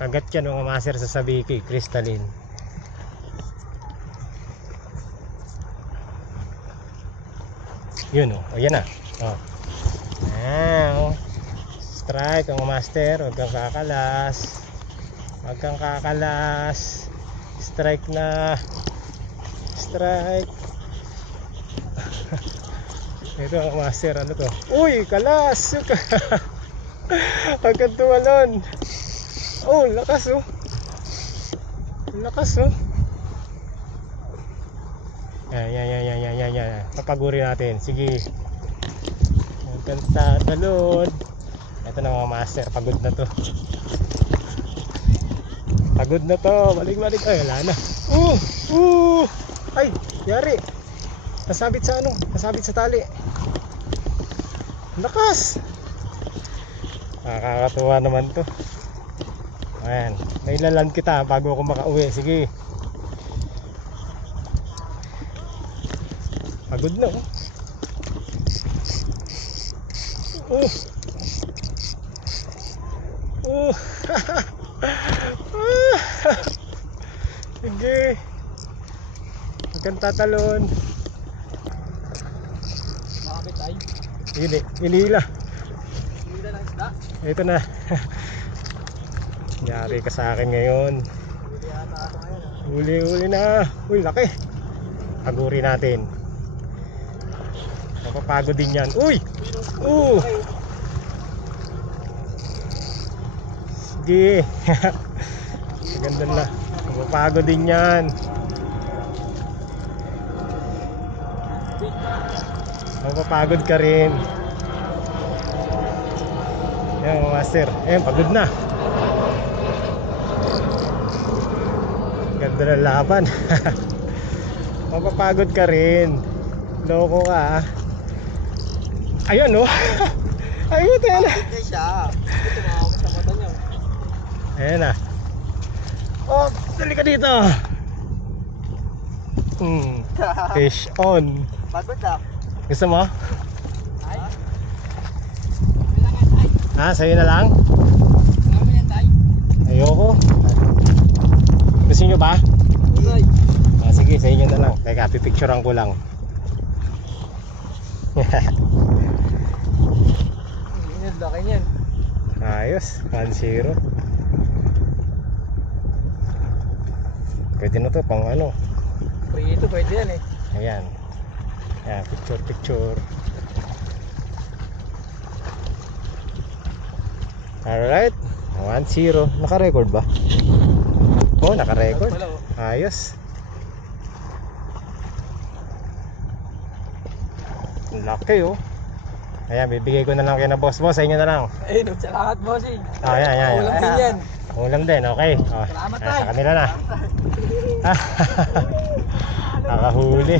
Kagat yan mga master sa sabiki, crystalline. Yun oh, ayan na. Oh. Now, strike mga master, huwag kang kakalas. Huwag kang kakalas. Strike na. Strike. Ito mga master, ano to? Uy, kalas! Agad tumalon. Oh, lakas oh. Lakas oh. Yan. Papaguri natin. Sige. Huwag kang tatalon. Ito na mga master. Pagod na to. Pagod na to. Balik. Ay, wala na. Ay, yari. Nasabit sa ano? Nasabit sa tali. Lakas. Nakakatuwa naman to. Ayan. Nailaland kita bago ako makauwi. Sige. Pagod na oh. Sige. Huwag kang tatalon. Makapit ay. Inila. Inila ng isda. Ito na. Yari ka sa akin ngayon. Huli ata ako ngayon. Huli na. Uy, laki. Paguri natin. Napapagod din yan. Uy! Sige. Ganda na. Napapagod din yan. Napapagod ka rin. Yan mga master. Ayan, pagod na. Ganda na laban. Mapapagod ka rin. Loko ka. Ayan oh. Ayun tayo na. Hindi siya. Ito makakapit sa mata niya. Ayan na. Oh, dali ka dito. Fish on. Pagod na. Gusto mo? Ay. Kailangan tay. Ha, sa'yo na lang? Kailangan yan tay. Ayoko. Gusto nyo ba? Tay. Sige, sa inyo na lang. Teka, pipicturean ko lang. Laki niyan. Ayos, 1-0. Pwede na to pang ano. Prito pwede yan eh. Ayan. Ayan, picture. Alright, 1-0. Naka-record ba? Oh, naka-record. Ayos. Laki oh. Ayan, bibigay ko na lang kayo na boss. Sa inyo na lang. Ayun, salamat bossing. Ayan. Ulam din yan. Ulam din, okay. Oh, Salamat sa kanila na. Nakahuli.